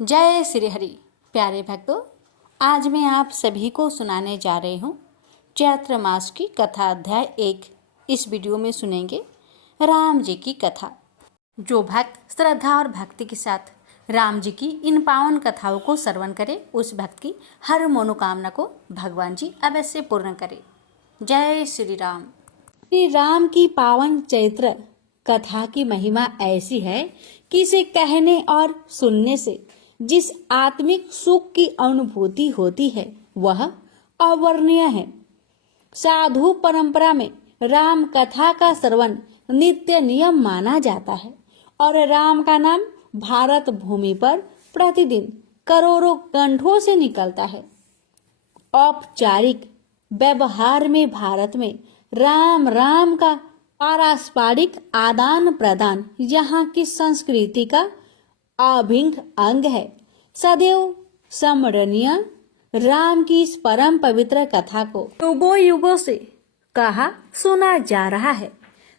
जय श्री हरि। प्यारे भक्तों, आज मैं आप सभी को सुनाने जा रही हूँ चैत्र मास की कथा अध्याय 1। इस वीडियो में सुनेंगे राम जी की कथा। जो भक्त श्रद्धा और भक्ति के साथ राम जी की इन पावन कथाओं को श्रवण करे, उस भक्त की हर मनोकामना को भगवान जी अवश्य पूर्ण करे। जय श्री राम। श्री राम की पावन चैत्र कथा की महिमा ऐसी है कि इसे कहने और सुनने से जिस आत्मिक सुख की अनुभूति होती है वह अवर्णनीय है। साधु परंपरा में राम कथा का श्रवण नित्य नियम माना जाता है और राम का नाम भारत भूमि पर प्रतिदिन करोड़ों कंठों से निकलता है। औपचारिक व्यवहार में भारत में राम राम का पारस्परिक आदान प्रदान यहाँ की संस्कृति का अभिन्न अंग है। सदैव स्मरणीय राम की इस परम पवित्र कथा को युगों युगों से कहा सुना जा रहा है।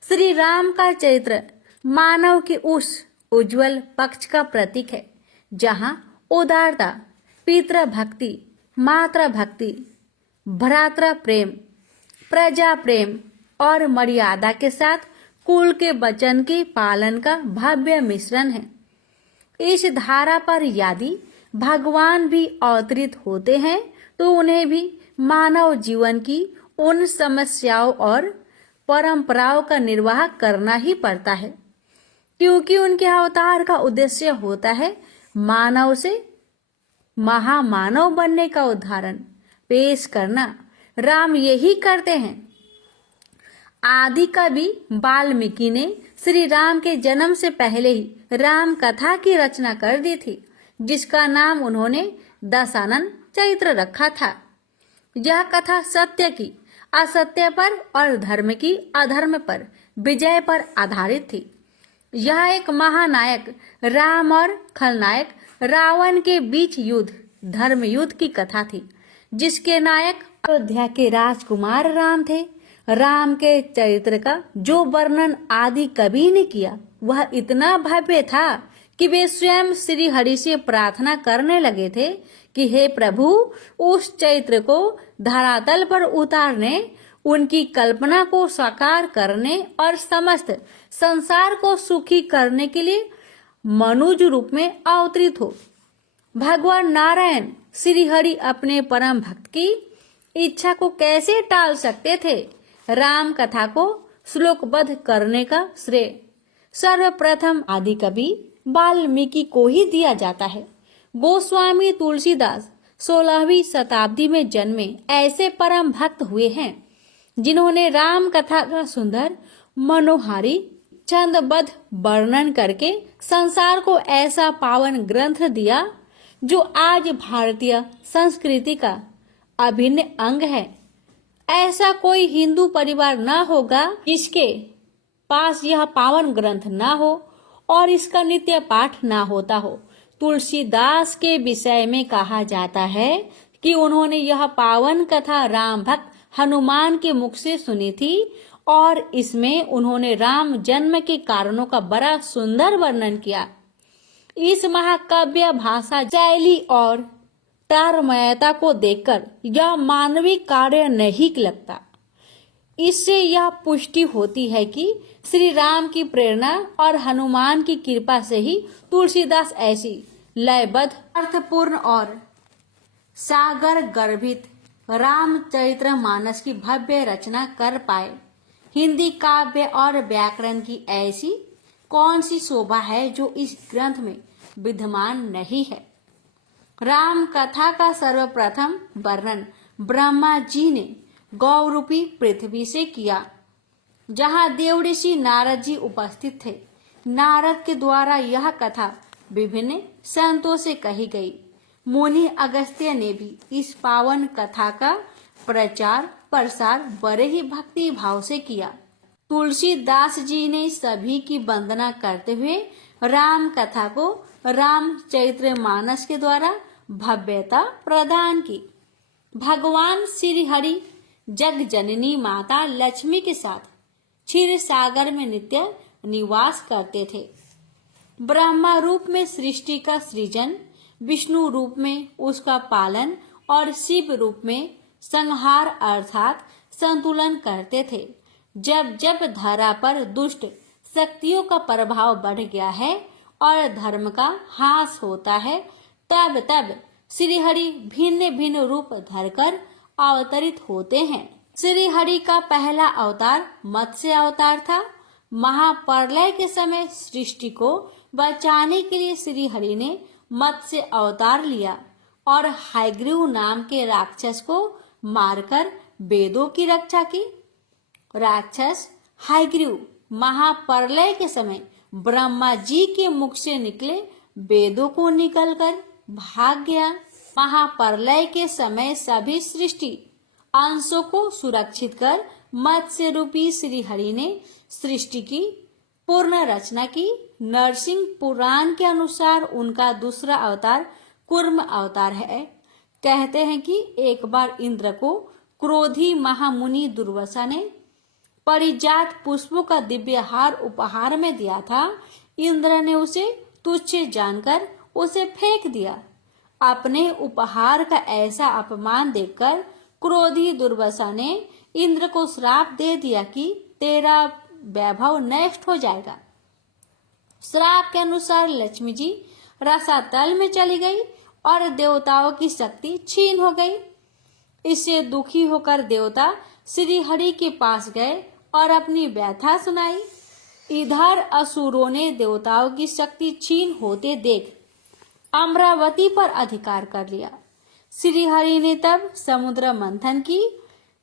श्री राम का चरित्र मानव के उस उज्जवल पक्ष का प्रतीक है जहाँ उदारता, पितृ भक्ति, मातृ भक्ति, भ्रातृ प्रेम, प्रजा प्रेम और मर्यादा के साथ कुल के वचन के पालन का भव्य मिश्रण है। इस धारा पर यदि भगवान भी अवतरित होते हैं तो उन्हें भी मानव जीवन की उन समस्याओं और परंपराओं का निर्वाह करना ही पड़ता है, क्योंकि उनके अवतार का उद्देश्य होता है मानव से महामानव बनने का उदाहरण पेश करना। राम यही करते हैं। आदि कवि वाल्मीकि ने श्री राम के जन्म से पहले ही राम कथा की रचना कर दी थी, जिसका नाम उन्होंने दशानन चैत्र रखा था। यह कथा सत्य की असत्य पर और धर्म की अधर्म पर विजय पर आधारित थी। यह एक महानायक राम और खलनायक रावण के बीच युद्ध, धर्म युद्ध की कथा थी, जिसके नायक अयोध्या के राजकुमार राम थे। राम के चरित्र का जो वर्णन आदि कवि ने किया वह इतना भव्य था कि वे स्वयं श्री हरि से प्रार्थना करने लगे थे कि हे प्रभु, उस चरित्र को धरातल पर उतारने, उनकी कल्पना को साकार करने और समस्त संसार को सुखी करने के लिए मनुज रूप में अवतरित हो। भगवान नारायण श्री हरि अपने परम भक्त की इच्छा को कैसे टाल सकते थे। राम कथा को श्लोकबद्ध करने का श्रेय सर्वप्रथम आदि कवि वाल्मीकि को ही दिया जाता है। गोस्वामी तुलसीदास 16वीं शताब्दी में जन्मे ऐसे परम भक्त हुए हैं जिन्होंने राम कथा का सुंदर मनोहारी छंदबद्ध वर्णन करके संसार को ऐसा पावन ग्रंथ दिया जो आज भारतीय संस्कृति का अभिन्न अंग है। ऐसा कोई हिंदू परिवार न होगा जिसके पास यह पावन ग्रंथ न हो और इसका नित्य पाठ न होता हो। तुलसीदास के विषय में कहा जाता है कि उन्होंने यह पावन कथा राम भक्त हनुमान के मुख से सुनी थी और इसमें उन्होंने राम जन्म के कारणों का बड़ा सुंदर वर्णन किया। इस महाकाव्य भाषा शैली और तारमयता को देखकर यह मानवीय कार्य नहीं लगता। इससे यह पुष्टि होती है कि श्री राम की प्रेरणा और हनुमान की कृपा से ही तुलसीदास ऐसी लयबद्ध, अर्थपूर्ण और सागर गर्भित रामचरित्र मानस की भव्य रचना कर पाए। हिंदी काव्य और व्याकरण की ऐसी कौन सी शोभा है जो इस ग्रंथ में विद्यमान नहीं है। राम कथा का सर्वप्रथम वर्णन ब्रह्मा जी ने गौरूपी पृथ्वी से किया, जहाँ देवऋषि नारद जी उपस्थित थे। नारद के द्वारा यह कथा विभिन्न संतों से कही गई। मुनि अगस्त्य ने भी इस पावन कथा का प्रचार प्रसार बड़े ही भक्ति भाव से किया। तुलसीदास जी ने सभी की वंदना करते हुए राम कथा को रामचरित्र मानस के द्वारा भव्यता प्रदान की। भगवान श्री हरि जग जननी माता लक्ष्मी के साथ क्षीर सागर में नित्य निवास करते थे। ब्रह्मा रूप में सृष्टि का सृजन, विष्णु रूप में उसका पालन और शिव रूप में संहार अर्थात संतुलन करते थे। जब जब धरा पर दुष्ट शक्तियों का प्रभाव बढ़ गया है और धर्म का ह्रास होता है, तब तब श्रीहरि भिन्न भिन्न रूप धरकर अवतरित होते हैं। श्रीहरि का पहला अवतार मत्स्य अवतार था। महाप्रलय के समय सृष्टि को बचाने के लिए श्रीहरि ने मत्स्य अवतार लिया और हयग्रीव नाम के राक्षस को मारकर वेदों की रक्षा की। राक्षस हयग्रीव महाप्रलय के समय ब्रह्मा जी के मुख से निकले वेदों को निकलकर भाग गया। महाप्रलय के समय सभी सृष्टि अंशों को सुरक्षित कर मत्स्य रूपी श्रीहरि ने सृष्टि की पूर्ण रचना की। नरसिंह पुराण के अनुसार उनका दूसरा अवतार कूर्म अवतार है। कहते हैं कि एक बार इंद्र को क्रोधी महामुनि दुर्वासा ने परिजात पुष्पों का दिव्य हार उपहार में दिया था। इंद्र ने उसे तुच्छ जानकर उसे फेंक दिया। अपने उपहार का ऐसा अपमान देखकर क्रोधी दुर्वासा ने इंद्र को श्राप दे दिया कि तेरा वैभव नष्ट हो जाएगा। श्राप के अनुसार लक्ष्मी जी रसातल में चली गई और देवताओं की शक्ति छीन हो गई। इससे दुखी होकर देवता श्री हरि के पास गए और अपनी व्यथा सुनाई। इधर असुरों ने देवताओं की शक्ति छीन होते देख अमरावती पर अधिकार कर लिया। श्री हरि ने तब समुद्र मंथन की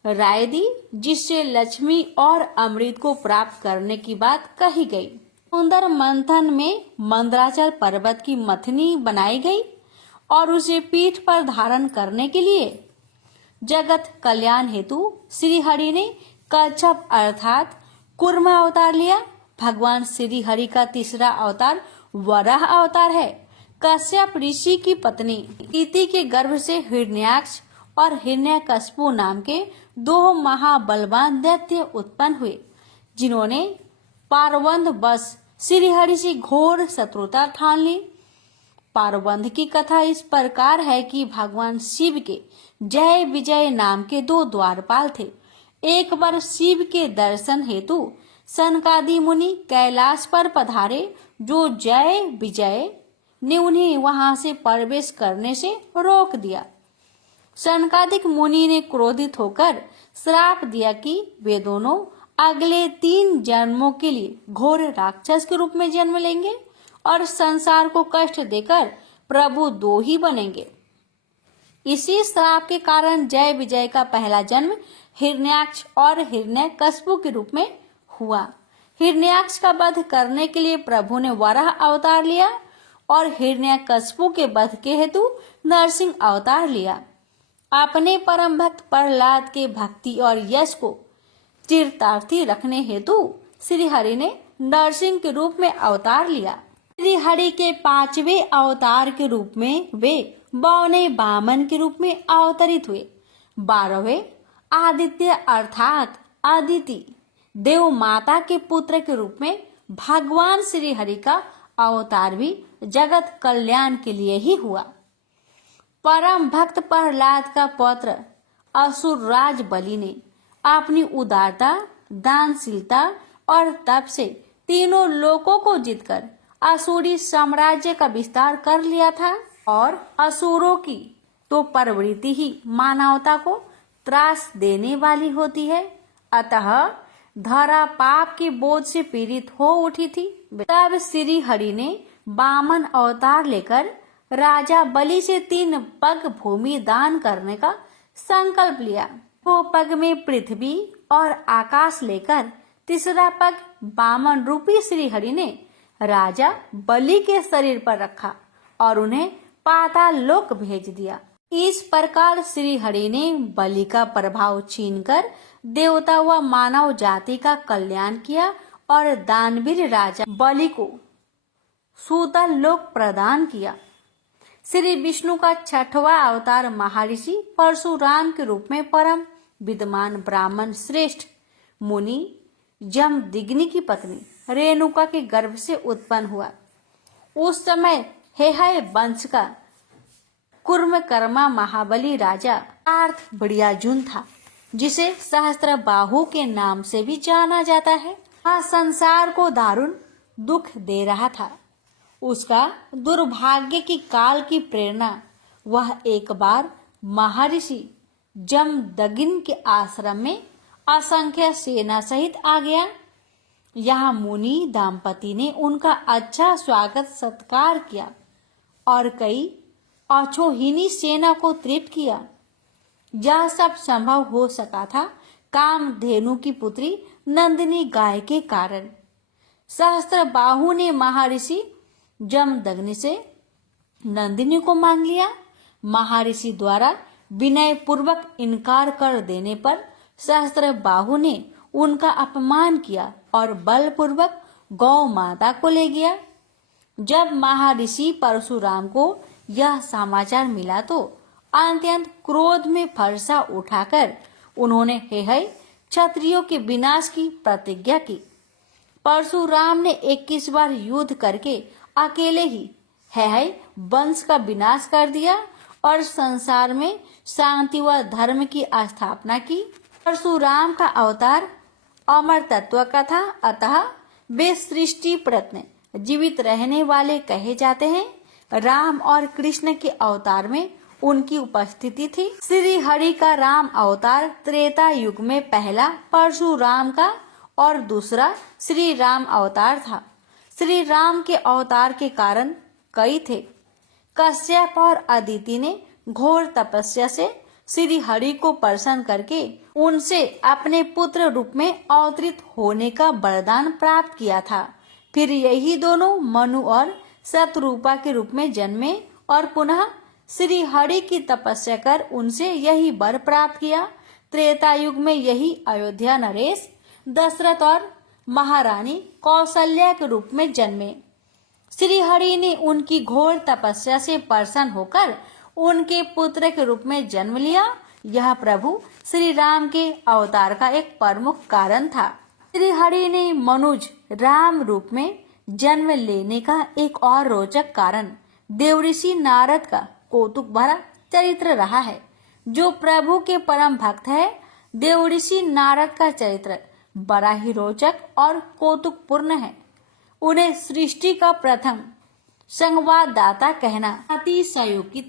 राय दी, जिससे लक्ष्मी और अमृत को प्राप्त करने की बात कही गई। समुद्र मंथन में मंदराचल पर्वत की मथनी बनाई गई और उसे पीठ पर धारण करने के लिए जगत कल्याण हेतु श्री हरि ने कच्छप अर्थात कूर्म अवतार लिया। भगवान श्री हरि का तीसरा अवतार वराह अवतार है। कश्यप ऋषि की पत्नी इति के गर्भ से हिरण्याक्ष और हिरण्यकश्यपु नाम के दो महाबलवान दैत्य उत्पन्न हुए, जिन्होंने पारवंध बस श्रीहरि से घोर शत्रुता ठान ली। पारवंध की कथा इस प्रकार है कि भगवान शिव के जय विजय नाम के दो द्वारपाल थे। एक बार शिव के दर्शन हेतु सनकादि मुनि कैलाश पर पधारे, जो जय विजय ने उन्हें वहां से प्रवेश करने से रोक दिया। सनकादिक मुनि ने क्रोधित होकर श्राप दिया कि वे दोनों अगले 3 जन्मों के लिए घोर राक्षस के रूप में जन्म लेंगे और संसार को कष्ट देकर प्रभु 2 ही बनेंगे। इसी श्राप के कारण जय विजय का पहला जन्म हिरण्याक्ष और हिरण्यकश्यपु के रूप में हुआ। हिरण्याक्ष का वध करने के लिए प्रभु ने वराह अवतार लिया और हिरण्यकश्यपु के वध के हेतु नरसिंह अवतार लिया। अपने परम भक्त प्रहलाद के भक्ति और यश को चिरतार्थी रखने हेतु श्री हरि ने नरसिंह के रूप में अवतार लिया। श्री हरि के 5वें अवतार के रूप में वे 52 वामन के रूप में अवतरित हुए। 12वें आदित्य अर्थात अदिति देव माता के पुत्र के रूप में भगवान श्री हरि का अवतार भी जगत कल्याण के लिए ही हुआ। परम भक्त प्रहलाद का पुत्र असुर राज बलि ने अपनी उदारता, दानशीलता और तप से तीनों लोकों को जीतकर असुरी साम्राज्य का विस्तार कर लिया था। और असुरों की तो प्रवृत्ति ही मानवता को त्रास देने वाली होती है, अतः धरा पाप के बोझ से पीड़ित हो उठी थी। तब श्री हरि ने वामन अवतार लेकर राजा बलि से 3 पग भूमि दान करने का संकल्प लिया। 2 पग में पृथ्वी और आकाश लेकर तीसरा पग वामन रूपी श्री हरि ने राजा बलि के शरीर पर रखा और उन्हें पाताल लोक भेज दिया। इस प्रकार श्री हरि ने बलि का प्रभाव छीनकर देवता व मानव जाति का कल्याण किया और दानवीर राजा बलि को सूतल लोक प्रदान किया। श्री विष्णु का 6वां अवतार महर्षि परशुराम के रूप में परम विद्वान ब्राह्मण श्रेष्ठ मुनि जमदग्नि की पत्नी रेणुका के गर्भ से उत्पन्न हुआ। उस समय हेहय वंश का कुर्मकर्मा महाबली राजा पार्थ बड़ियाजुन था, जिसे सहस्त्रबाहु के नाम से भी जाना जाता है। वह संसार को दारुण दुख दे रहा था। उसका दुर्भाग्य की काल की प्रेरणा वह एक बार महर्षि जमदग्नि के आश्रम में असंख्य सेना सहित आ गया। यहाँ मुनि दंपति ने उनका अच्छा स्वागत सत्कार किया और कई अछोहिनी सेना को तृप्त किया। यह सब संभव हो सका था कामधेनु की पुत्री नंदिनी गाय के कारण। सहस्त्रबाहु ने महर्षि जमदग्नि से नंदिनी को मांग लिया। महर्षि द्वारा विनय पूर्वक इनकार कर देने पर सहस्त्रबाहु ने उनका अपमान किया और बलपूर्वक गौ माता को ले गया। जब महर्षि परशुराम को यह समाचार मिला तो अत्यंत क्रोध में फरसा उठाकर उन्होंने हेहय क्षत्रियों के विनाश की प्रतिज्ञा की। परशुराम ने 21 बार युद्ध करके अकेले ही हेहय वंश का विनाश कर दिया और संसार में शांति व धर्म की स्थापना की। परशुराम का अवतार अमर तत्व का था, अतः वे सृष्टि प्रत्न जीवित रहने वाले कहे जाते हैं। राम और कृष्ण के अवतार में उनकी उपस्थिति थी। श्री हरि का राम अवतार त्रेता युग में पहला परशुराम का और दूसरा श्री राम अवतार था। श्री राम के अवतार के कारण कई थे। कश्यप और अदिति ने घोर तपस्या से श्री हरि को प्रसन्न करके उनसे अपने पुत्र रूप में अवतरित होने का वरदान प्राप्त किया था। फिर यही दोनों मनु और शतरूपा के रूप में जन्मे और पुनः श्री हरि की तपस्या कर उनसे यही वर प्राप्त किया। त्रेता युग में यही अयोध्या नरेश दशरथ और महारानी कौशल्या के रूप में जन्मे। श्री हरि ने उनकी घोर तपस्या से प्रसन्न होकर उनके पुत्र के रूप में जन्म लिया। यह प्रभु श्री राम के अवतार का एक प्रमुख कारण था। श्री हरि ने मनुज राम रूप में जन्म लेने का एक और रोचक कारण देवऋषि नारद का कौतुक भरा चरित्र रहा है। जो प्रभु के परम भक्त है, देवऋषि नारद का चरित्र बड़ा ही रोचक और कौतुकपूर्ण है। उन्हें सृष्टि का प्रथम संवाददाता कहना अतिशयोक्ति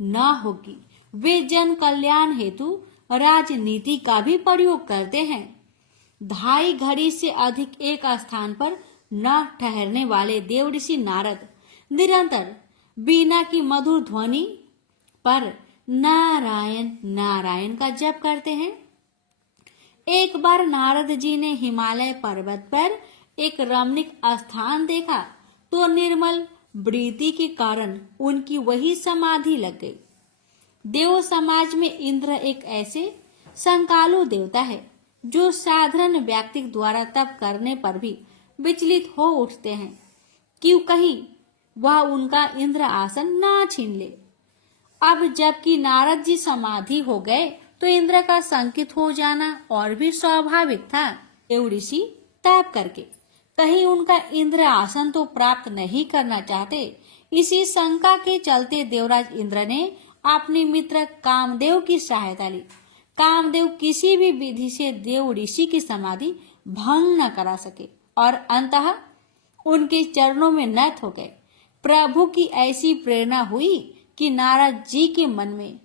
न होगी। वे जन कल्याण हेतु राजनीति का भी प्रयोग करते हैं। 2.5 घड़ी से अधिक एक स्थान पर न ठहरने वाले देवऋषि नारद निरंतर बीना की मधुर ध्वनि पर नारायण नारायण का जप करते हैं। एक बार नारद जी ने हिमालय पर्वत पर एक रमणीक स्थान देखा तो निर्मल वृत्ति के कारण उनकी वही समाधि लग गई। देव समाज में इंद्र एक ऐसे संकालु देवता है जो साधारण व्यक्ति द्वारा तप करने पर भी विचलित हो उठते हैं कि कहीं वह उनका इंद्र आसन ना छीन ले। अब जबकि नारद जी समाधि हो गए तो इंद्र का संकित हो जाना और भी स्वाभाविक था। देवऋषि तप करके कहीं उनका इंद्र आसन तो प्राप्त नहीं करना चाहते। इसी शंका के चलते देवराज इंद्र ने अपने मित्र कामदेव की सहायता ली। कामदेव किसी भी विधि से देवऋषि की समाधि भंग न करा सके और अंततः उनके चरणों में नत हो गए। प्रभु की ऐसी प्रेरणा हुई कि नारद जी के मन में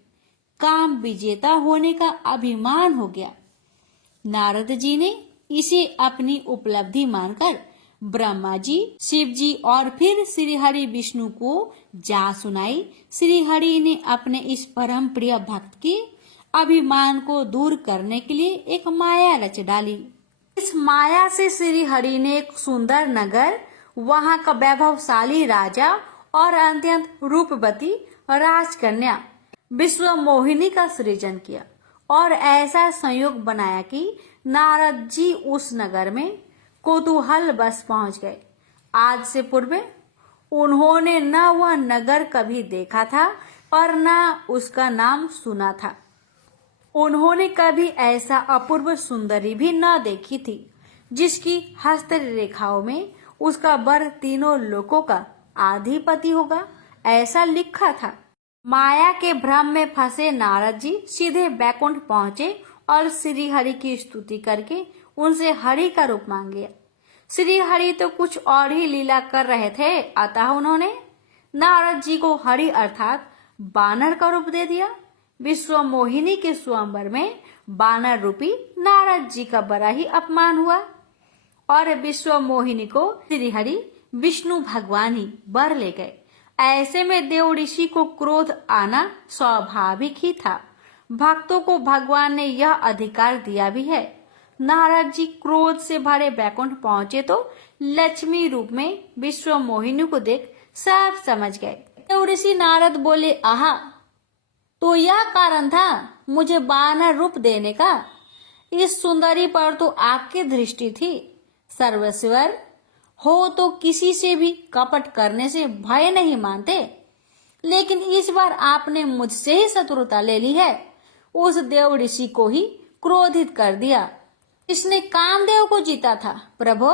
काम विजेता होने का अभिमान हो गया। नारद जी ने इसे अपनी उपलब्धि मानकर ब्रह्मा जी, शिव जी और फिर श्री हरि विष्णु को जा सुनाई। श्री हरि ने अपने इस परम प्रिय भक्त के अभिमान को दूर करने के लिए एक माया रच डाली। इस माया से श्री हरि ने एक सुंदर नगर, वहां का वैभवशाली राजा और अत्यंत रूपवती राजकन्या विश्व मोहिनी का सृजन किया और ऐसा संयोग बनाया कि नारद जी उस नगर में कौतूहल बस पहुंच गए। आज से पूर्व उन्होंने न वह नगर कभी देखा था और न उसका नाम सुना था। उन्होंने कभी ऐसा अपूर्व सुंदरी भी न देखी थी जिसकी हस्त रेखाओं में उसका वर तीनों लोकों का अधिपति होगा, ऐसा लिखा था। माया के भ्रम में फंसे नारद जी सीधे बैकुंठ पहुंचे और श्री हरि की स्तुति करके उनसे हरि का रूप मांग लिया। श्री हरि तो कुछ और ही लीला कर रहे थे, अतः उन्होंने नारद जी को हरि अर्थात बानर का रूप दे दिया। विश्व मोहिनी के स्वयंवर में बानर रूपी नारद जी का बड़ा ही अपमान हुआ और विश्व मोहिनी को श्री हरि विष्णु भगवान ही वर ले गए। ऐसे में देव ऋषि को क्रोध आना स्वाभाविक ही था। भक्तों को भगवान ने यह अधिकार दिया भी है। नारद जी क्रोध से भरे बैकुंठ पहुंचे तो लक्ष्मी रूप में विश्व मोहिनी को देख सब समझ गए। देव ऋषि नारद बोले, आहा, तो यह कारण था मुझे बानर रूप देने का। इस सुंदरी पर तो आपकी दृष्टि थी। सर्वेश्वर हो तो किसी से भी कपट करने से भय नहीं मानते, लेकिन इस बार आपने मुझसे ही शत्रुता ले ली है। उस देव ऋषि को ही क्रोधित कर दिया। इसने कामदेव को जीता था। प्रभु,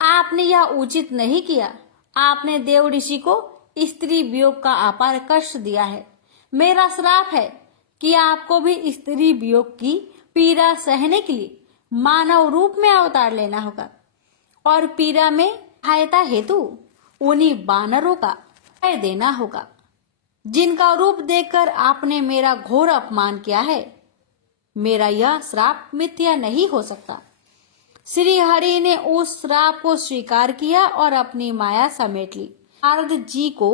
आपने यह उचित नहीं किया। आपने देव ऋषि को स्त्री वियोग का अपार कष्ट दिया है। मेरा श्राप है कि आपको भी स्त्री वियोग की पीड़ा सहने के लिए मानव रूप में अवतार लेना होगा और पीड़ा में सहायता हेतु उन्हीं बानरों का भय देना होगा जिनका रूप देखकर आपने मेरा घोर अपमान किया है। मेरा यह श्राप मिथ्या नहीं हो सकता। श्री हरि ने उस श्राप को स्वीकार किया और अपनी माया समेट ली। नारद जी को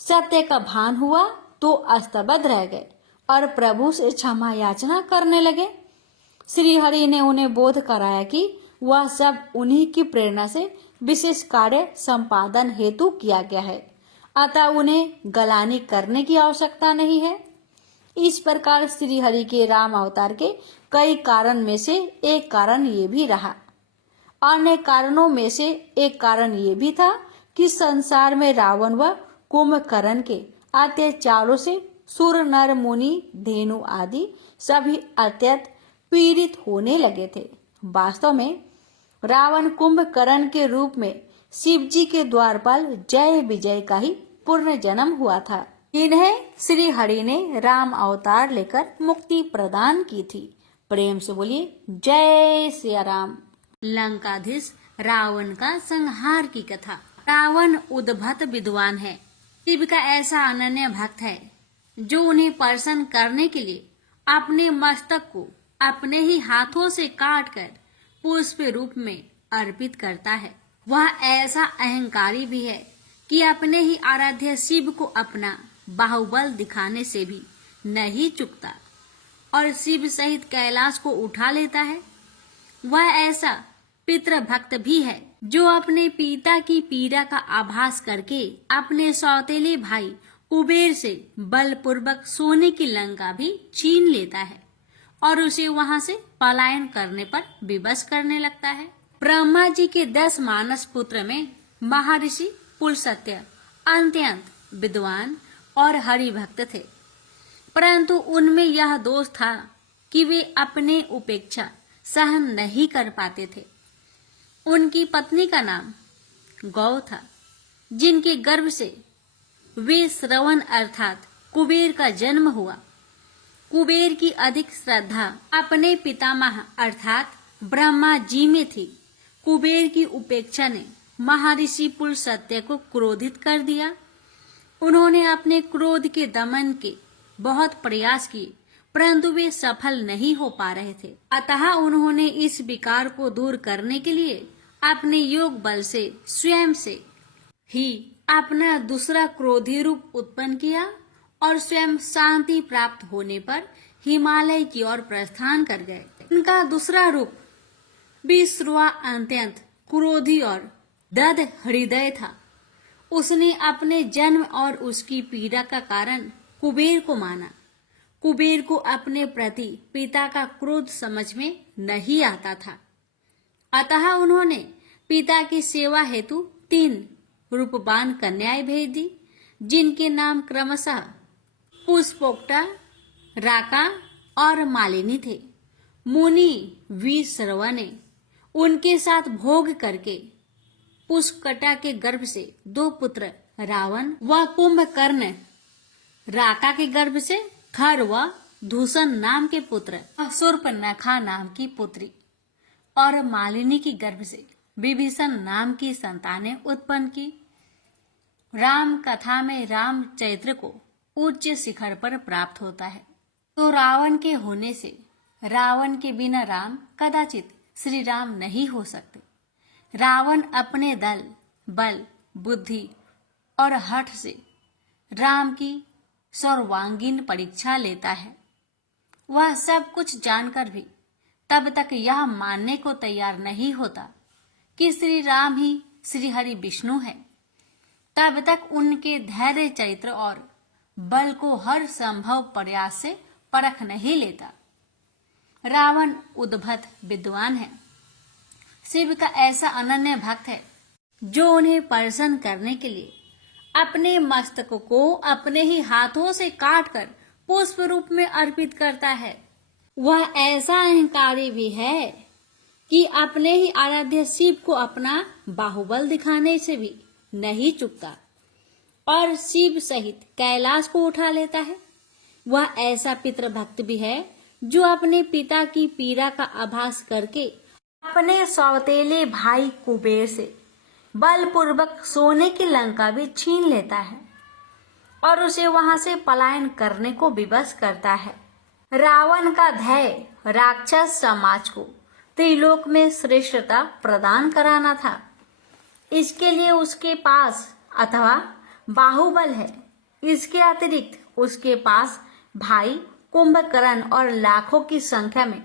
सत्य का भान हुआ तो स्तब्ध रह गए और प्रभु से क्षमा याचना करने लगे। श्री हरि ने उन्हें बोध कराया कि वह सब उन्हीं की प्रेरणा से विशेष कार्य संपादन हेतु किया गया है, अतः उन्हें गलानी करने की आवश्यकता नहीं है। इस प्रकार श्री हरि के राम अवतार के कई कारण में से एक कारण ये भी रहा। अन्य कारणों में से एक कारण ये भी था कि संसार में रावण व कुंभकर्ण के अत्याचारों से सुर नर मुनि धेनु आदि सभी अत्यंत पीड़ित होने लगे थे। वास्तव में रावण कुंभकर्ण के रूप में शिव जी के द्वारपाल जय विजय का ही पूर्ण जन्म हुआ था। इन्हें श्री हरि ने राम अवतार लेकर मुक्ति प्रदान की थी। प्रेम से बोलिए जय सिया राम। लंकाधीश रावण का संहार की कथा। रावण उद्भट विद्वान है, शिव का ऐसा अनन्य भक्त है जो उन्हें प्रसन्न करने के लिए अपने मस्तक को अपने ही हाथों से काटकर पुष्प रूप में अर्पित करता है। वह ऐसा अहंकारी भी है कि अपने ही आराध्य शिव को अपना बाहुबल दिखाने से भी नहीं चूकता और शिव सहित कैलाश को उठा लेता है। वह ऐसा पितृ भक्त भी है जो अपने पिता की पीड़ा का आभास करके अपने सौतेले भाई कुबेर से बलपूर्वक सोने की लंका भी छीन लेता है और उसे वहां से पलायन करने पर विवश करने लगता है। ब्रह्मा जी के 10 मानस पुत्र में महर्षि पुलस्त्य अत्यंत विद्वान और हरि भक्त थे, परंतु उनमें यह दोष था कि वे अपने उपेक्षा सहन नहीं कर पाते थे। उनकी पत्नी का नाम गौ था, जिनके गर्भ से वे श्रवण अर्थात कुबेर का जन्म हुआ। कुबेर की अधिक श्रद्धा अपने पितामह अर्थात ब्रह्मा जी में थी। कुबेर की उपेक्षा ने महर्षि पुलस्त्य को क्रोधित कर दिया। उन्होंने अपने क्रोध के दमन के बहुत प्रयास किए, परंतु वे सफल नहीं हो पा रहे थे। अतः उन्होंने इस विकार को दूर करने के लिए अपने योग बल से स्वयं से ही अपना दूसरा क्रोधी रूप उत्पन्न किया और स्वयं शांति प्राप्त होने पर हिमालय की ओर प्रस्थान कर गए। उनका दूसरा रूप विश्रुआ अत्यंत क्रोधी और दृढ़ हृदय था। उसने अपने जन्म और उसकी पीड़ा का कारण कुबेर को माना। कुबेर को अपने प्रति पिता का क्रोध समझ में नहीं आता था, अतः उन्होंने पिता की सेवा हेतु 3 रूपवान कन्याएं भेज दी, जिनके नाम क्रमशः पुष्पोक्ता, राका और मालिनी थे। मुनि विश्रवा ने उनके साथ भोग करके पुष्कटा के गर्भ से 2 पुत्र रावण व कुंभकर्ण राका के गर्भ से खर व दूषण नाम के पुत्र, शूर्पणखा नाम की पुत्री और मालिनी की गर्भ से विभीषण नाम की संतानें उत्पन्न की। राम कथा में राम चरित्र को उच्च शिखर पर प्राप्त होता है, तो रावण के होने से रावण के बिना राम कदाचित श्री राम नहीं हो सकते। रावण अपने दल, बल, बुद्धि और हठ से राम की सर्वांगीण परीक्षा लेता है। वह सब कुछ जानकर भी तब तक यह मानने को तैयार नहीं होता कि श्री राम ही श्री हरि विष्णु है। तब तक उनके धैर्य, चरित्र और बल को हर संभव प्रयास से परख नहीं लेता। रावण उद्भट विद्वान है, शिव का ऐसा अनन्य भक्त है जो उन्हें प्रसन्न करने के लिए अपने मस्तक को अपने ही हाथों से काटकर पुष्प रूप में अर्पित करता है। वह ऐसा अहंकारी भी है कि अपने ही आराध्य शिव को अपना बाहुबल दिखाने से भी नहीं चूकता और शिव सहित कैलाश को उठा लेता है। वह ऐसा पितृभक्त भी है जो अपने पिता की पीड़ा का आभास करके अपने सौतेले भाई कुबेर से बलपूर्वक सोने की लंका भी छीन लेता है और उसे वहां से पलायन करने को विवश करता है। रावण का ध्येय राक्षस समाज को त्रिलोक में श्रेष्ठता प्रदान कराना था। इसके लिए उसके पास अथवा बाहुबल है। इसके अतिरिक्त उसके पास भाई कुंभकर्ण और लाखों की संख्या में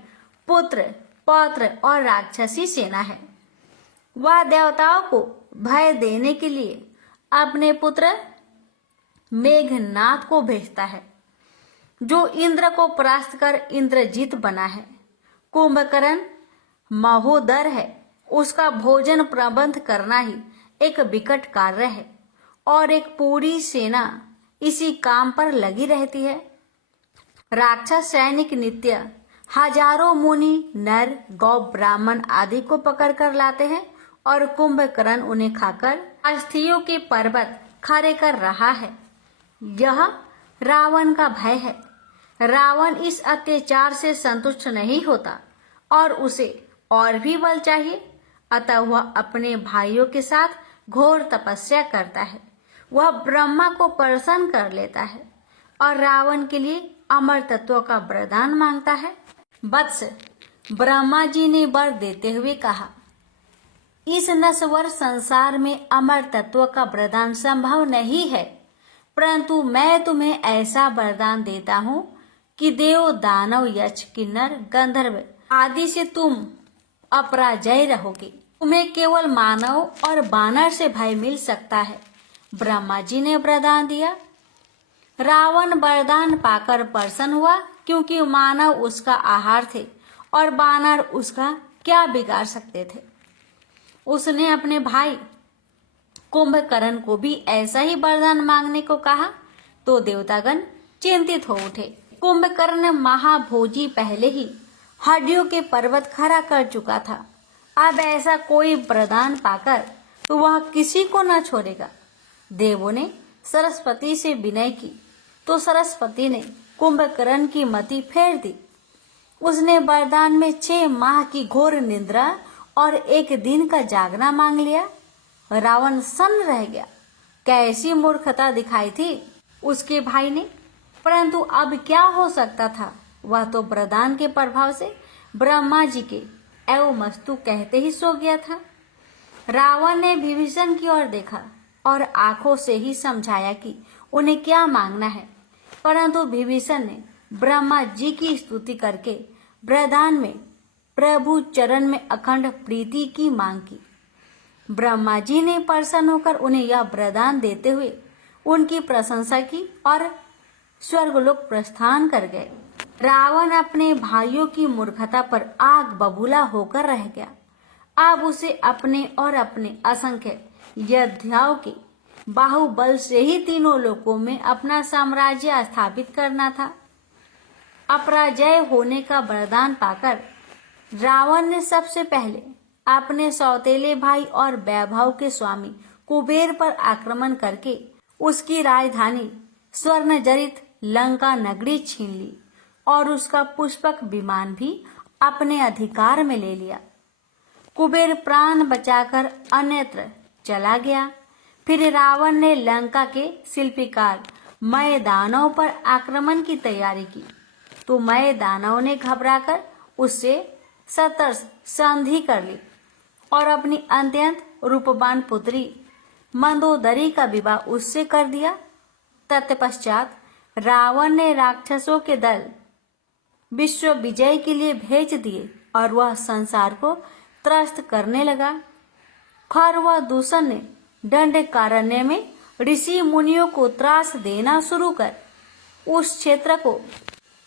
पुत्र, पौत्र और राक्षसी सेना है। वह देवताओं को भय देने के लिए अपने पुत्र मेघनाथ को भेजता है, जो इंद्र को परास्त कर इंद्रजीत बना है। कुंभकर्ण महोदर है, उसका भोजन प्रबंध करना ही एक विकट कार्य है और एक पूरी सेना इसी काम पर लगी रहती है। राक्षस सैनिक नित्य हजारों मुनि, नर, गौ, ब्राह्मण आदि को पकड़ कर लाते हैं और कुंभकर्ण उन्हें खाकर अस्थियों के पर्वत खड़े कर रहा है। यह रावण का भय है। रावण इस अत्याचार से संतुष्ट नहीं होता और उसे और भी बल चाहिए, अतः वह अपने भाइयों के साथ घोर तपस्या करता है। वह ब्रह्मा को प्रसन्न कर लेता है और रावण के लिए अमर तत्व का वरदान मांगता है। वत्स, ब्रह्मा जी ने वर देते हुए कहा, इस नश्वर संसार में अमर तत्व का वरदान संभव नहीं है, परंतु मैं तुम्हें ऐसा वरदान देता हूँ कि देव, दानव, यक्ष, किन्नर, गंधर्व आदि से तुम अपराजय रहोगे। तुम्हें केवल मानव और वानर से भय मिल सकता है। ब्रह्मा जी ने वरदान दिया। रावण वरदान पाकर प्रसन्न हुआ, क्योंकि मानव उसका आहार थे और वानर उसका क्या बिगाड़ सकते थे। उसने अपने भाई कुंभकर्ण को भी ऐसा ही वरदान मांगने को कहा, तो देवतागण चिंतित हो उठे। कुंभकर्ण महाभोजी पहले ही हड्डियों के पर्वत खड़ा कर चुका था। अब ऐसा कोई वरदान पाकर तो वह किसी को न छोड़ेगा। देवों ने सरस्वती से विनय की, तो सरस्वती ने कुंभकर्ण की मति फेर दी। उसने वरदान में 6 माह की घोर निद्रा और 1 दिन का जागना मांग लिया। रावण सन्न रह गया। कैसी मूर्खता दिखाई थी उसके भाई ने, परंतु अब क्या हो सकता था। वह तो वरदान के प्रभाव से ब्रह्मा जी के एवमस्तु कहते ही सो गया था। रावण ने विभीषण की ओर देखा और आंखों से ही समझाया कि उन्हें क्या मांगना है, परंतु विभीषण ने ब्रह्मा जी की स्तुति करके वरदान में प्रभु चरण में अखंड प्रीति की मांग की। ब्रह्मा जी ने प्रसन्न होकर उन्हें यह वरदान देते हुए उनकी प्रशंसा की और स्वर्गलोक प्रस्थान कर गए। रावण अपने भाइयों की मूर्खता पर आग बबूला होकर रह गया। अब उसे अपने और अपने असंख्य योद्धाओं के बाहुबल से ही तीनों लोकों में अपना साम्राज्य स्थापित करना था। अपराजय होने का वरदान पाकर रावण ने सबसे पहले अपने सौतेले भाई और वैभव के स्वामी कुबेर पर आक्रमण करके उसकी राजधानी स्वर्ण जड़ित लंका नगरी छीन ली और उसका पुष्पक विमान भी अपने अधिकार में ले लिया। कुबेर प्राण बचाकर अन्यत्र चला गया। फिर रावण ने लंका के शिल्पीकार मय दानव पर आक्रमण की तैयारी की, तो मय दानव ने घबराकर उससे सतर्क संधि कर ली और अपनी अत्यंत रूपवान पुत्री मंदोदरी का विवाह उससे कर दिया। तत्पश्चात रावण ने राक्षसों के दल विश्व विजय के लिए भेज दिए और वह संसार को त्रस्त करने लगा। खर व दूषण ने दंडकारण्य में ऋषि मुनियों को त्रास देना शुरू कर उस क्षेत्र को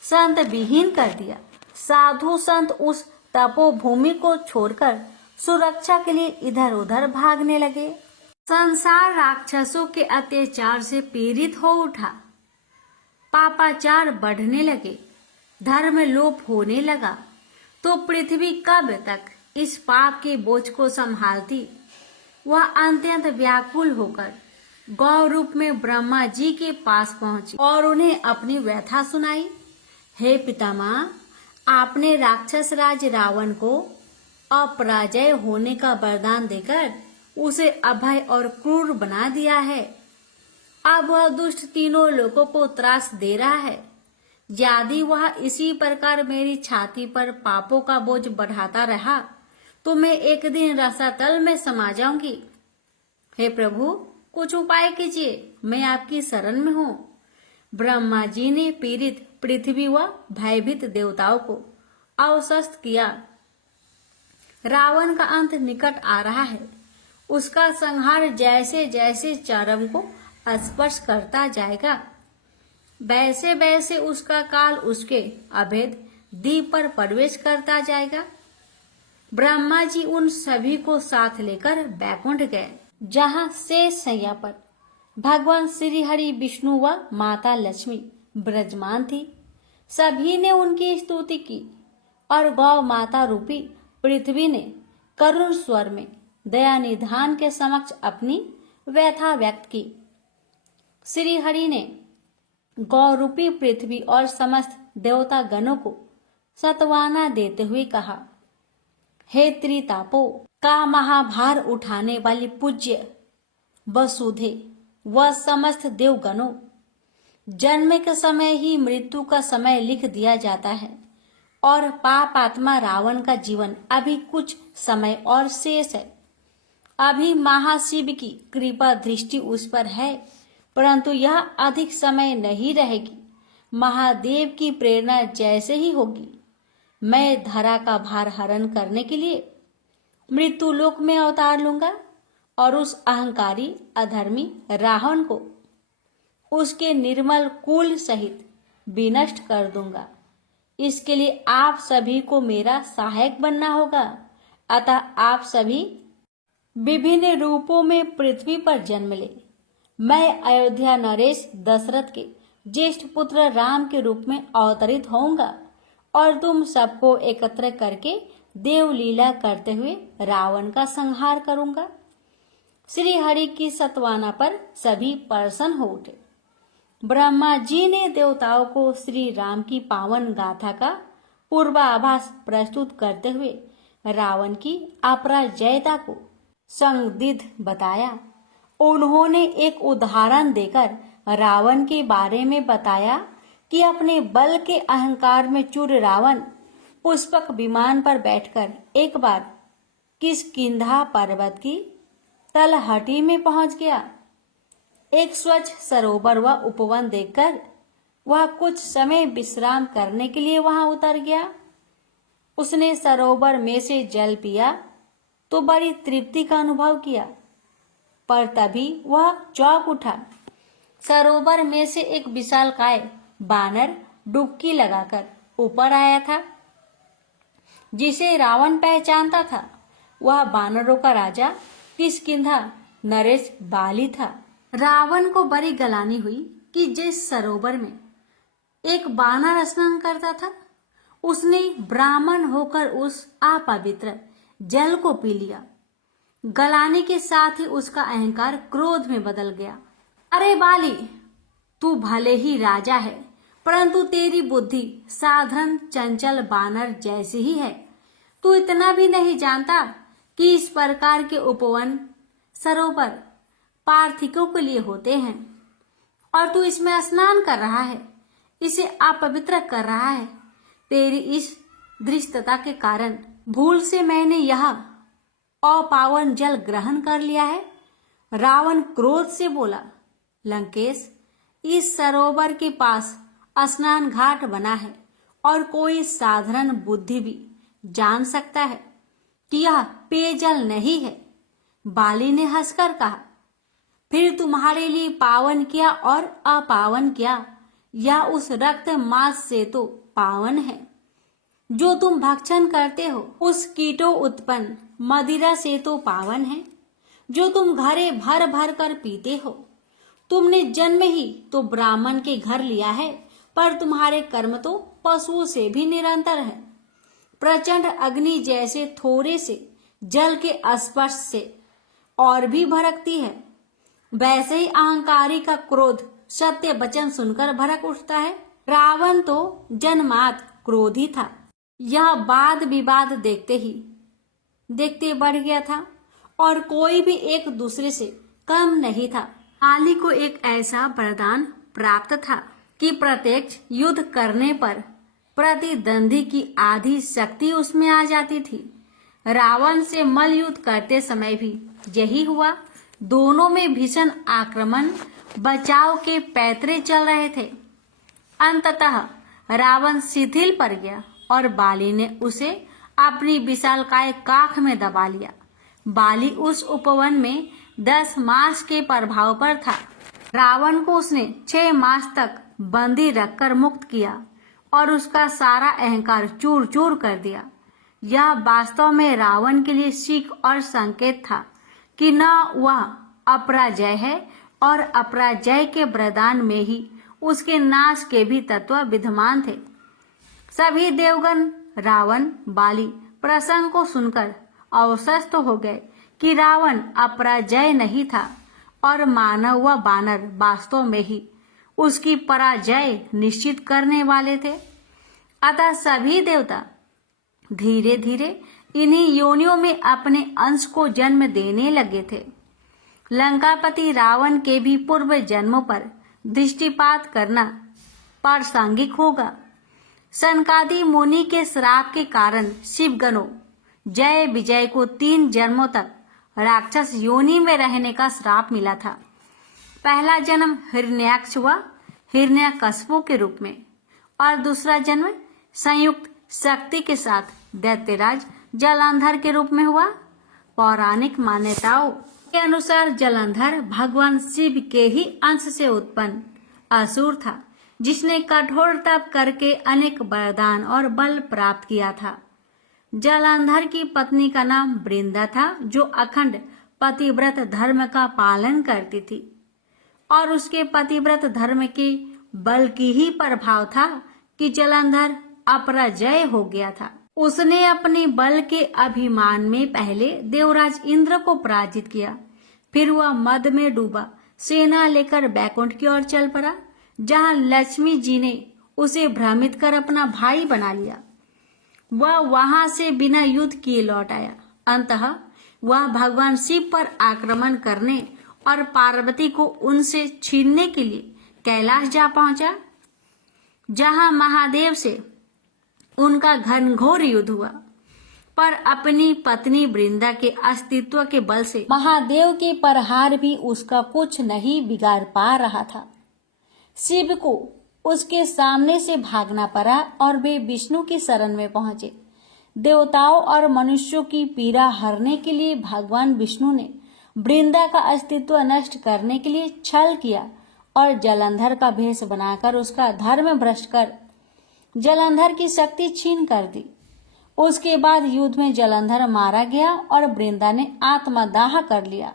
संत विहीन कर दिया। साधु संत उस तपोभूमि को छोड़कर सुरक्षा के लिए इधर उधर भागने लगे। संसार राक्षसों के अत्याचार से पीड़ित हो उठा। पापाचार बढ़ने लगे, धर्म लोप होने लगा। तो पृथ्वी कब तक इस पाप के बोझ को संभालती। वह अत्यंत व्याकुल होकर गौ रूप में ब्रह्मा जी के पास पहुंची और उन्हें अपनी व्यथा सुनाई। हे पितामह, आपने राक्षस राज रावण को अपराजय होने का वरदान देकर उसे अभय और क्रूर बना दिया है। अब वह दुष्ट तीनों लोगों को त्रास दे रहा है। यदि वह इसी प्रकार मेरी छाती पर पापों का बोझ बढ़ाता रहा तो मैं एक दिन रसातल में समा जाऊंगी। हे प्रभु, कुछ उपाय कीजिए, मैं आपकी शरण में हूँ। ब्रह्मा जी ने पीड़ित पृथ्वी व भयभीत देवताओं को आश्वस्त किया। रावण का अंत निकट आ रहा है। उसका संहार जैसे जैसे चारम को स्पर्श करता जाएगा, वैसे वैसे उसका काल उसके अभेद दीप पर प्रवेश करता जाएगा। ब्रह्मा जी उन सभी को साथ लेकर बैकुंठ गए, जहाँ शेष सैया पर भगवान श्री हरि विष्णु व माता लक्ष्मी विराजमान थी। सभी ने उनकी स्तुति की और गौ माता रूपी पृथ्वी ने करुण स्वर में दया निधान के समक्ष अपनी व्यथा व्यक्त की। श्री हरि ने गौ रूपी पृथ्वी और समस्त देवता गणों को सत्वाना देते हुए कहा, हे त्रितापो का महाभार उठाने वाली पूज्य वसुधे व समस्त देवगणों, जन्म के समय ही मृत्यु का समय लिख दिया जाता है और पापात्मा रावण का जीवन अभी कुछ समय और शेष है। अभी महाशिव की कृपा दृष्टि उस पर है, परंतु यह अधिक समय नहीं रहेगी। महादेव की प्रेरणा जैसे ही होगी, मैं धरा का भार हरण करने के लिए मृत्यु लोक में अवतार लूंगा और उस अहंकारी अधर्मी रावण को उसके निर्मल कुल सहित विनष्ट कर दूंगा। इसके लिए आप सभी को मेरा सहायक बनना होगा। अतः आप सभी विभिन्न रूपों में पृथ्वी पर जन्म ले। मैं अयोध्या नरेश दशरथ के ज्येष्ठ पुत्र राम के रूप में अवतरित होऊंगा और तुम सबको एकत्र करके देवलीला करते हुए रावण का संहार करूंगा। श्री हरि की सत्वाना पर सभी प्रसन्न हो उठे। ब्रह्मा जी ने देवताओं को श्री राम की पावन गाथा का पूर्वाभास प्रस्तुत करते हुए रावण की अपराजयता को संदिग्ध बताया। उन्होंने एक उदाहरण देकर रावण के बारे में बताया कि अपने बल के अहंकार में चूर रावण पुष्पक विमान पर बैठकर एक बार किष्किंधा पर्वत की तलहटी में पहुंच गया। एक स्वच्छ सरोवर व उपवन देखकर वह कुछ समय विश्राम करने के लिए वहां उतर गया। उसने सरोवर में से जल पिया तो बड़ी तृप्ति का अनुभव किया, पर तभी वह चौंक उठा। सरोवर में से एक विशालकाय बानर डुबकी लगाकर ऊपर आया था, जिसे रावण पहचानता था। वह बानरों का राजा किष्किंधा नरेश बाली था। रावण को बड़ी गलानी हुई कि जिस सरोवर में एक बानर स्नान करता था, उसने ब्राह्मण होकर उस अपवित्र जल को पी लिया। गलाने के साथ ही उसका अहंकार क्रोध में बदल गया। अरे बाली, तू भले ही राजा है, परंतु तेरी बुद्धि साधारण चंचल बानर जैसी ही है। तू इतना भी नहीं जानता कि इस प्रकार के उपवन सरोवर पार्थिकों के लिए होते हैं, और तू इसमें स्नान कर रहा है, इसे अपवित्र कर रहा है। तेरी इस धृष्टता के कारण भूल से मैंने यह अपावन जल ग्रहण कर लिया है। रावण क्रोध से बोला, लंकेश, इस सरोवर के पास स्नान घाट बना है और कोई साधारण बुद्धि भी जान सकता है कि यह पेयजल नहीं है। बाली ने हंसकर कहा, फिर तुम्हारे लिए पावन क्या और अपावन क्या? यह उस रक्त मांस से तो पावन है जो तुम भक्षण करते हो। उस कीटों उत्पन्न मदिरा से तो पावन है जो तुम घड़े भर भर कर पीते हो। तुमने जन्म ही तो ब्राह्मण के घर लिया है, पर तुम्हारे कर्म तो पशुओं से भी निरंतर है। प्रचंड अग्नि जैसे थोड़े से जल के स्पर्श से और भी भड़कती है, वैसे ही अहंकारी का क्रोध सत्य वचन सुनकर भड़क उठता है। रावण तो जन्मात क्रोधी था। यह वाद विवाद देखते बढ़ गया था और कोई भी एक दूसरे से कम नहीं था। बाली को एक ऐसा वरदान प्राप्त था कि प्रत्यक्ष युद्ध करने पर प्रतिद्वंदी की आधी शक्ति उसमें आ जाती थी। रावण से मल्ल युद्ध करते समय भी यही हुआ। दोनों में भीषण आक्रमण बचाव के पैतरे चल रहे थे। अंततः रावण शिथिल पड़ गया और बाली ने उसे अपनी विशालकाय काख में दबा लिया। बाली उस उपवन में 10 मास के प्रभाव पर था। रावण को उसने 6 मास तक बंदी रखकर मुक्त किया और उसका सारा अहंकार चूर चूर कर दिया। यह वास्तव में रावण के लिए सीख और संकेत था कि न वह अपराजय है और अपराजय के वरदान में ही उसके नाश के भी तत्व विद्यमान थे। सभी देवगण रावण बाली प्रसंग को सुनकर अवशस्त हो गए कि रावण अपराजय नहीं था और मानव व बानर वास्तव में ही उसकी पराजय निश्चित करने वाले थे। अतः सभी देवता धीरे धीरे इन्हीं योनियों में अपने अंश को जन्म देने लगे थे। लंकापति रावण के भी पूर्व जन्मों पर दृष्टिपात करना प्रासंगिक होगा। सनकादि मुनि के श्राप के कारण शिवगणों जय विजय को 3 जन्मों तक राक्षस योनि में रहने का श्राप मिला था। पहला जन्म हिरण्याक्ष व हिरण्यकश्यप के रूप में और दूसरा जन्म संयुक्त शक्ति के साथ दैत्यराज जलंधर के रूप में हुआ। पौराणिक मान्यताओं के अनुसार जलंधर भगवान शिव के ही अंश से उत्पन्न असुर था, जिसने कठोर तप करके अनेक वरदान और बल प्राप्त किया था। जलंधर की पत्नी का नाम वृंदा था, जो अखंड पतिव्रत धर्म का पालन करती थी और उसके पतिव्रत धर्म के बल की ही प्रभाव था कि जलंधर अपराजय हो गया था। उसने अपने बल के अभिमान में पहले देवराज इंद्र को पराजित किया, फिर वह मद में डूबा सेना लेकर बैकुंठ की ओर चल पड़ा, जहां लक्ष्मी जी ने उसे भ्रमित कर अपना भाई बना लिया। वह वहां से बिना युद्ध किए लौट आया। अंततः वह भगवान शिव पर आक्रमण करने और पार्वती को उनसे छीनने के लिए कैलाश जा पहुंचा, जहां महादेव से उनका घनघोर युद्ध हुआ। पर अपनी पत्नी वृंदा के अस्तित्व के बल से महादेव के प्रहार भी उसका कुछ नहीं बिगाड़ पा रहा था। शिव को उसके सामने से भागना पड़ा और वे विष्णु की शरण में पहुंचे। देवताओं और मनुष्यों की पीड़ा हरने के लिए भगवान विष्णु ने वृंदा का अस्तित्व नष्ट करने के लिए छल किया और जलंधर का भेष बनाकर उसका धर्म भ्रष्ट कर जलंधर की शक्ति छीन कर दी। उसके बाद युद्ध में जलंधर मारा गया और वृंदा ने आत्मदाह कर लिया।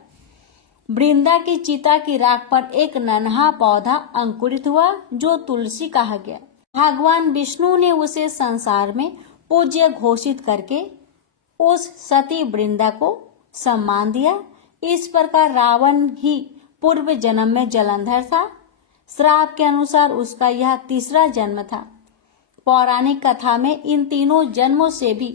वृंदा की चिता की राख पर एक नन्हा पौधा अंकुरित हुआ, जो तुलसी कहा गया। भगवान विष्णु ने उसे संसार में पूज्य घोषित करके उस सती वृंदा को सम्मान दिया। इस प्रकार रावण ही पूर्व जन्म में जलंधर था। श्राप के अनुसार उसका यह तीसरा जन्म था। पौराणिक कथा में इन तीनों जन्मों से भी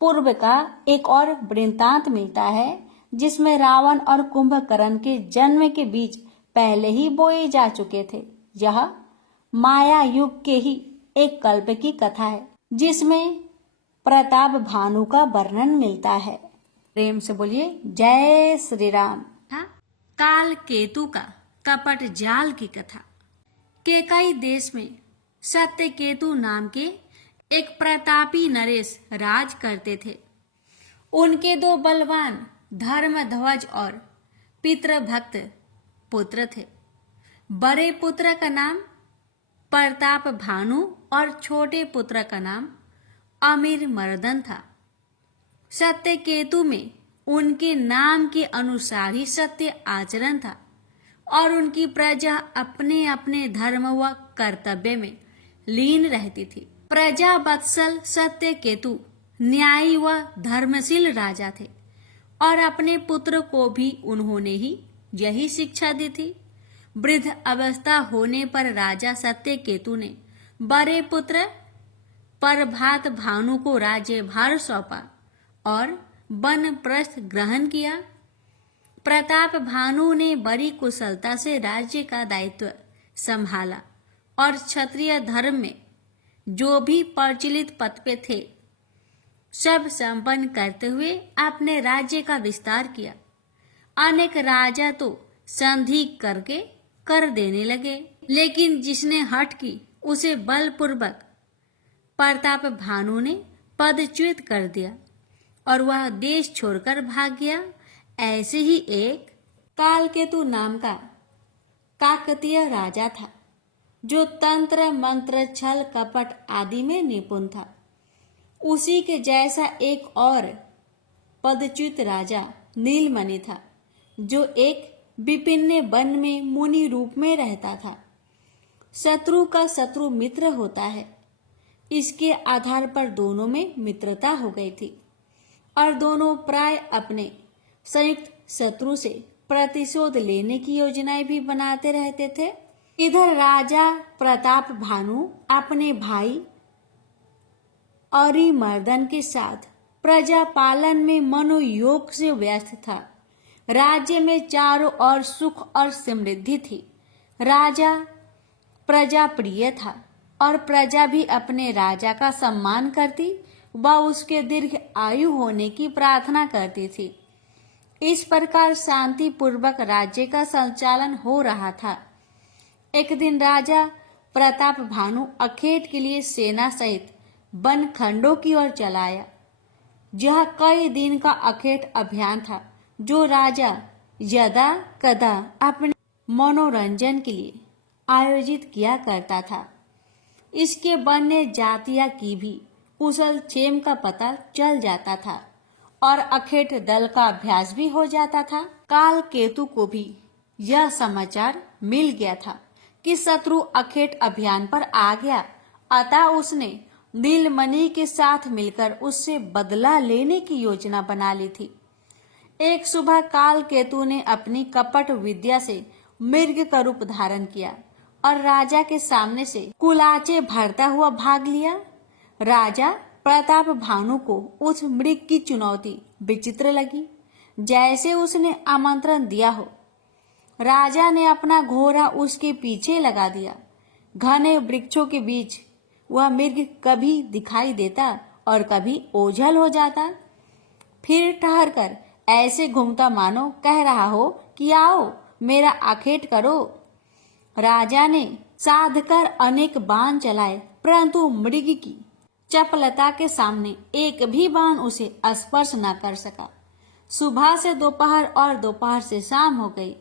पूर्व का एक और वृत्तांत मिलता है, जिसमें रावण और कुंभकर्ण के जन्म के बीज पहले ही बोए जा चुके थे। यह माया युग के ही एक कल्प की कथा है, जिसमें प्रताप भानु का वर्णन मिलता है। प्रेम से बोलिए जय श्री राम। काल केतु का कपट जाल की कथा। केकई देश में सत्य केतु नाम के एक प्रतापी नरेश राज करते थे। उनके दो बलवान धर्मध्वज और पितृभक्त पुत्र थे। बड़े पुत्र का नाम प्रताप भानु और छोटे पुत्र का नाम अमीर मर्दन था। सत्य केतु में उनके नाम के अनुसार ही सत्य आचरण था और उनकी प्रजा अपने अपने धर्म व कर्तव्य में लीन रहती थी। प्रजा वत्सल सत्य केतु न्यायी व धर्मशील राजा थे और अपने पुत्र को भी उन्होंने ही यही शिक्षा दी थी। वृद्ध अवस्था होने पर राजा सत्य केतु ने बड़े पुत्र प्रभात भानु को राज्यभार सौंपा और वानप्रस्थ ग्रहण किया। प्रताप भानु ने बड़ी कुशलता से राज्य का दायित्व संभाला और क्षत्रिय धर्म में जो भी प्रचलित पद पे थे सब संपन्न करते हुए अपने राज्य का विस्तार किया। अनेक राजा तो संधि करके कर देने लगे, लेकिन जिसने हठ की उसे बलपूर्वक प्रताप भानु ने पदच्युत कर दिया और वह देश छोड़कर भाग गया। ऐसे ही एक कालकेतु नाम का काकतीय राजा था, जो तंत्र मंत्र छल कपट आदि में निपुण था। उसी के जैसा एक और पदच्युत राजा नीलमणि था, जो एक विभिन्न वन में मुनि रूप में रहता था। शत्रु का शत्रु मित्र होता है, इसके आधार पर दोनों में मित्रता हो गई थी और दोनों प्राय अपने संयुक्त शत्रु से प्रतिशोध लेने की योजनाएं भी बनाते रहते थे। इधर राजा प्रताप भानु अपने भाई अरिमर्दन के साथ प्रजा पालन में मनोयोग से व्यस्त था। राज्य में चारों ओर सुख और समृद्धि थी। राजा प्रजा प्रिय था और प्रजा भी अपने राजा का सम्मान करती व उसके दीर्घ आयु होने की प्रार्थना करती थी। इस प्रकार शांति पूर्वक राज्य का संचालन हो रहा था। एक दिन राजा प्रताप भानु अखेट के लिए सेना सहित वन खंडों की ओर चलाया। यह कई दिन का अखेट अभियान था, जो राजा यदा कदा अपने मनोरंजन के लिए आयोजित किया करता था। इसके वन्य जातिया की भी कुशल क्षेम का पता चल जाता था और अखेट दल का अभ्यास भी हो जाता था। काल केतु को भी यह समाचार मिल गया था कि शत्रु अखेट अभियान पर आ गया, अतः उसने नीलमणि के साथ मिलकर उससे बदला लेने की योजना बना ली थी। एक सुबह काल केतु ने अपनी कपट विद्या से मृग का रूप धारण किया और राजा के सामने से कुलाचे भरता हुआ भाग लिया। राजा प्रताप भानु को उस मृग की चुनौती विचित्र लगी, जैसे उसने आमंत्रण दिया हो। राजा ने अपना घोड़ा उसके पीछे लगा दिया। घने वृक्षों के बीच वह मृग कभी दिखाई देता और कभी ओझल हो जाता, फिर ठहर कर ऐसे घूमता मानो कह रहा हो कि आओ मेरा आखेट करो। राजा ने साध कर अनेक बाण चलाए, परंतु मृग की चपलता के सामने एक भी बाण उसे स्पर्श न कर सका। सुबह से दोपहर और दोपहर से शाम हो गई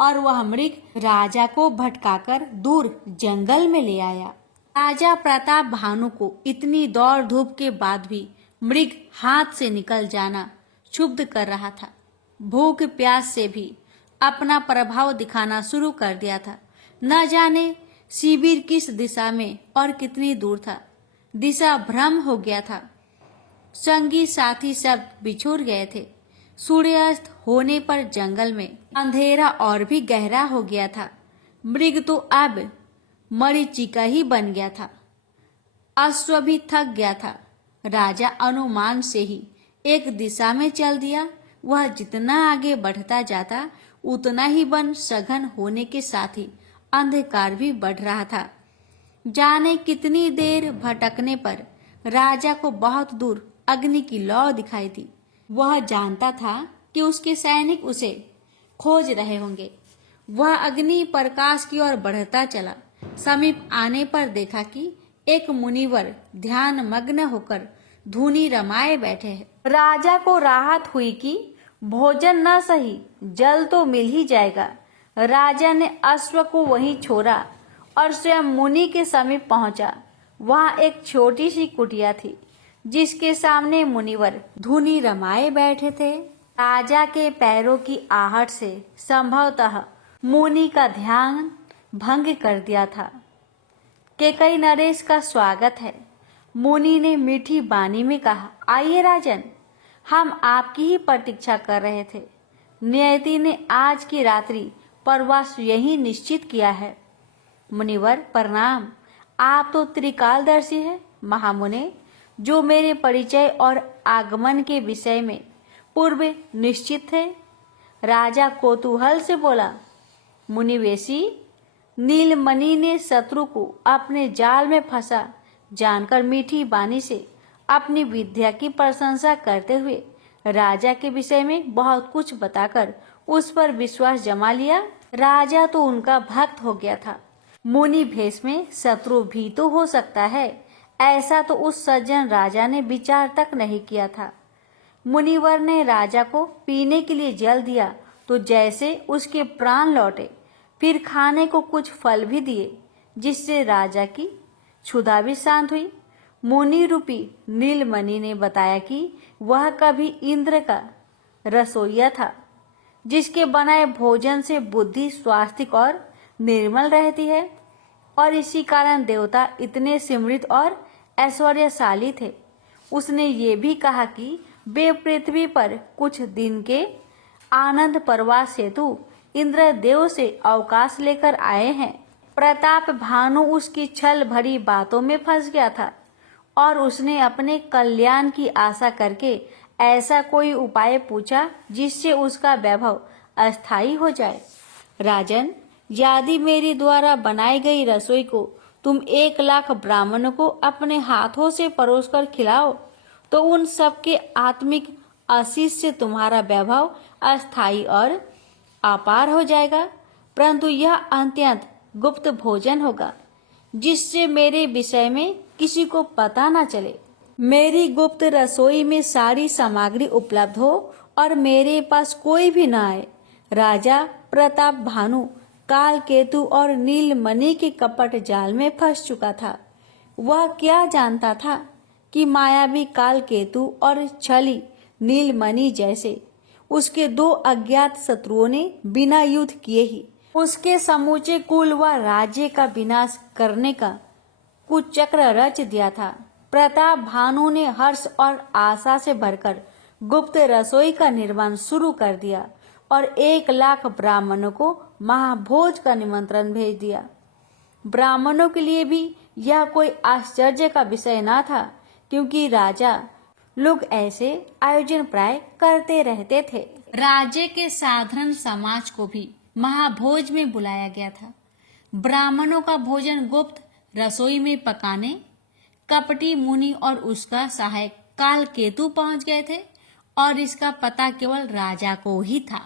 और वह मृग राजा को भटकाकर दूर जंगल में ले आया। राजा प्रताप भानु को इतनी दौड़ धूप के बाद भी मृग हाथ से निकल जाना क्षुब्ध कर रहा था। भूख प्यास से भी अपना प्रभाव दिखाना शुरू कर दिया था। न जाने शिविर किस दिशा में और कितनी दूर था। दिशा भ्रम हो गया था। संगी साथी सब बिछुड़ गए थे। सूर्यास्त होने पर जंगल में अंधेरा और भी गहरा हो गया था। मृग तो अब मरीचिका ही बन गया था। अश्व भी थक गया था। राजा अनुमान से ही एक दिशा में चल दिया। वह जितना आगे बढ़ता जाता उतना ही वन सघन होने के साथ ही अंधकार भी बढ़ रहा था। जाने कितनी देर भटकने पर राजा को बहुत दूर अग्नि की लौ दिखाई दी। वह जानता था कि उसके सैनिक उसे खोज रहे होंगे। वह अग्नि प्रकाश की ओर बढ़ता चला। समीप आने पर देखा कि एक मुनिवर ध्यान मग्न होकर धुनी रमाए बैठे हैं। राजा को राहत हुई कि भोजन न सही जल तो मिल ही जाएगा। राजा ने अश्व को वहीं छोड़ा और स्वयं मुनि के समीप पहुंचा। वहां एक छोटी सी कुटिया थी जिसके सामने मुनिवर धुनी रमाए बैठे थे। राजा के पैरों की आहट से संभवतः मुनि का ध्यान भंग कर दिया था। केकई नरेश का स्वागत है। मुनि ने मीठी वाणी में कहा, आइए राजन, हम आपकी ही प्रतीक्षा कर रहे थे। नियति ने आज की रात्रि परवास यही निश्चित किया है। मुनिवर प्रणाम, आप तो त्रिकालदर्शी है महामुने, जो मेरे परिचय और आगमन के विषय में पूर्व निश्चित थे। राजा कौतूहल से बोला, मुनिवेशी, नीलमणि ने शत्रु को अपने जाल में फंसा जानकर मीठी वाणी से अपनी विद्या की प्रशंसा करते हुए राजा के विषय में बहुत कुछ बताकर उस पर विश्वास जमा लिया। राजा तो उनका भक्त हो गया था। मुनि भेष में शत्रु भी तो हो सकता है, ऐसा तो उस सज्जन राजा ने विचार तक नहीं किया था। मुनिवर ने राजा को पीने के लिए जल दिया तो जैसे उसके प्राण लौटे। फिर खाने को कुछ फल भी दिए जिससे राजा की क्षुधा भी शांत हुई। मुनि रूपी नीलमणि ने बताया कि वह कभी इंद्र का रसोइया था, जिसके बनाए भोजन से बुद्धि स्वास्थ्य और निर्मल रहती है, और इसी कारण देवता इतने समृद्ध और ऐश्वर्यशाली थे। उसने ये भी कहा कि वे पृथ्वी पर कुछ दिन के आनंद प्रवास हेतु इंद्रदेव से अवकाश लेकर आए हैं। प्रताप भानु उसकी छल भरी बातों में फंस गया था और उसने अपने कल्याण की आशा करके ऐसा कोई उपाय पूछा जिससे उसका वैभव अस्थायी हो जाए। राजन, यदि मेरे द्वारा बनाई गई रसोई को तुम 1,00,000 ब्राह्मणों को अपने हाथों से परोसकर खिलाओ तो उन सबके आत्मिक आशीष से तुम्हारा वैभव अस्थायी और अपार हो जाएगा। परंतु यह अत्यंत गुप्त भोजन होगा जिससे मेरे विषय में किसी को पता न चले। मेरी गुप्त रसोई में सारी सामग्री उपलब्ध हो और मेरे पास कोई भी न आए। राजा प्रताप भानु काल केतु और नीलमणि के कपट जाल में फंस चुका था। वह क्या जानता था कि मायावी काल केतु और छली नीलमणि जैसे उसके 2 अज्ञात शत्रुओं ने बिना युद्ध किए ही उसके समूचे कुल व राज्य का विनाश करने का कुचक्र रच दिया था। प्रताप भानु ने हर्ष और आशा से भरकर गुप्त रसोई का निर्माण शुरू कर दिया और 1,00,000 ब्राह्मणों को महाभोज का निमंत्रण भेज दिया। ब्राह्मणों के लिए भी यह कोई आश्चर्य का विषय न था, क्योंकि राजा लोग ऐसे आयोजन प्राय करते रहते थे। राज्य के साधारण समाज को भी महाभोज में बुलाया गया था। ब्राह्मणों का भोजन गुप्त रसोई में पकाने कपटी मुनि और उसका सहायक काल केतु पहुंच गए थे और इसका पता केवल राजा को ही था।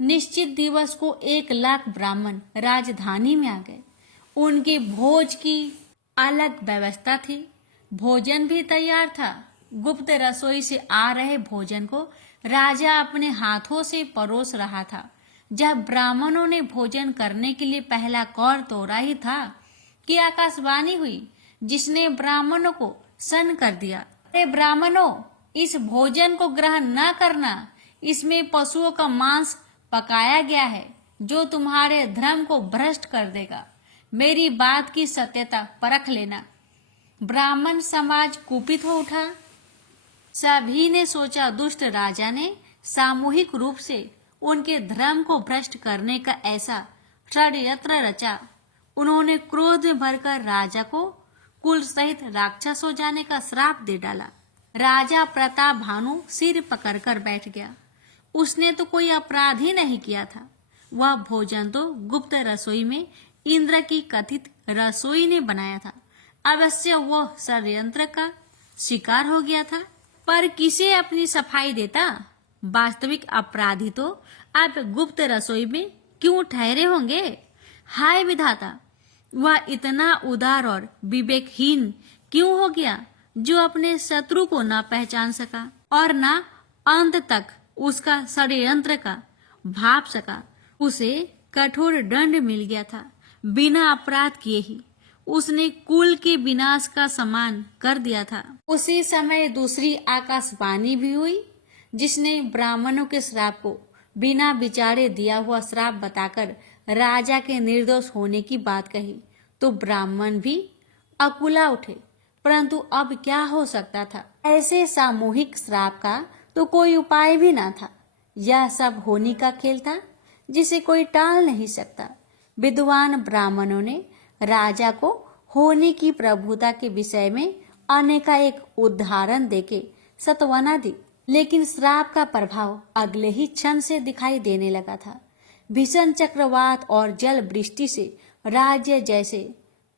निश्चित दिवस को 1,00,000 ब्राह्मण राजधानी में आ गए। उनके भोज की अलग व्यवस्था थी। भोजन भी तैयार था। गुप्त रसोई से आ रहे भोजन को राजा अपने हाथों से परोस रहा था। जब ब्राह्मणों ने भोजन करने के लिए पहला कौर तोड़ा ही था कि आकाशवाणी हुई जिसने ब्राह्मणों को सन्न कर दिया। अरे ब्राह्मणों, इस भोजन को ग्रहण न करना। इसमें पशुओं का मांस पकाया गया है जो तुम्हारे धर्म को भ्रष्ट कर देगा। मेरी बात की सत्यता परख लेना। ब्राह्मण समाज कुपित हो उठा। सभी ने सोचा दुष्ट राजा ने सामूहिक रूप से उनके धर्म को भ्रष्ट करने का ऐसा षड्यंत्र रचा। उन्होंने क्रोध में भरकर राजा को कुल सहित राक्षस हो जाने का श्राप दे डाला। राजा प्रताप भानु सिर पकड़कर बैठ गया। उसने तो कोई अपराध ही नहीं किया था। वह भोजन तो गुप्त रसोई में इंद्र की कथित रसोई ने बनाया था। अवश्य वह षड्यंत्र का शिकार हो गया था, पर किसे अपनी सफाई देता? वास्तविक अपराधी तो अब गुप्त रसोई में क्यों ठहरे होंगे? हाय विधाता, वह इतना उदार और विवेकहीन क्यों हो गया जो अपने शत्रु को न पहचान सका और न अंत तक उसका षड्यंत्र का भाप सका। उसे कठोर दंड मिल गया था। बिना अपराध किए ही उसने कुल के विनाश का सम्मान कर दिया था। उसी समय दूसरी आकाशवाणी भी हुई, जिसने ब्राह्मणों के श्राप को बिना विचारे दिया हुआ श्राप बताकर राजा के निर्दोष होने की बात कही। तो ब्राह्मण भी अकुला उठे, परंतु अब क्या हो सकता था? ऐसे सामूहिक श्राप का तो कोई उपाय भी ना था। यह सब होनी का खेल था जिसे कोई टाल नहीं सकता। विद्वान ब्राह्मणों ने राजा को होनी की प्रभुता के विषय में अनेकानेक उदाहरण देके सत्वना दी, लेकिन श्राप का प्रभाव अगले ही क्षण से दिखाई देने लगा था। भीषण चक्रवात और जल वृष्टि से राज्य जैसे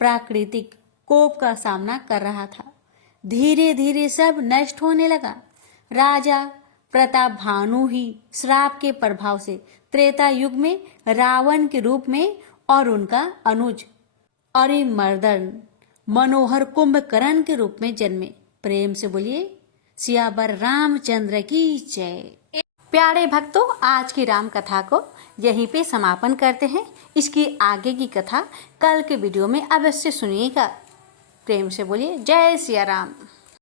प्राकृतिक कोप का सामना कर रहा था। धीरे धीरे सब नष्ट होने लगा। राजा प्रताप भानु ही श्राप के प्रभाव से त्रेता युग में रावण के रूप में और उनका अनुज अरिमर्दन मनोहर कुंभकर्ण के रूप में जन्मे। प्रेम से बोलिए सियावर रामचंद्र की जय। प्यारे भक्तों, आज की राम कथा को यहीं पे समापन करते हैं। इसकी आगे की कथा कल के वीडियो में अवश्य सुनिएगा। प्रेम से बोलिए जय सिया राम।